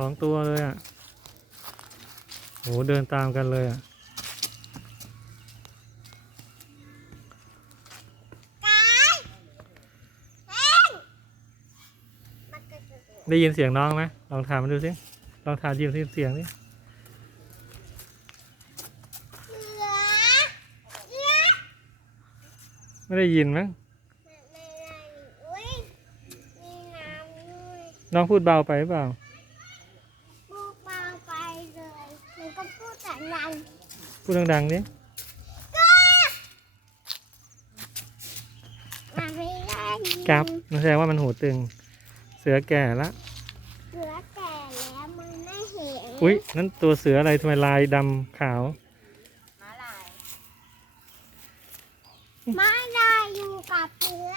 สองตัวเลยอะโหเดินตามกันเลยอะได้ยินเสียงน้องไหมลองถามมันดูสิ ลองถามยินเสียงนี่ไม่ได้ยินมั้งน้องพูดเบาไปหรือเปล่า พูดแต่นังพูดดังๆนี่มันไม่ได้ยินครับนั่นแสดงว่ามันหูตึง เสือแก่ละ เสือแก่แล้วมันไม่เห็นอุ้ยนั่นตัวเสืออะไรทำไมลายดำขาว มาลายมาลายอยู่กับเสือ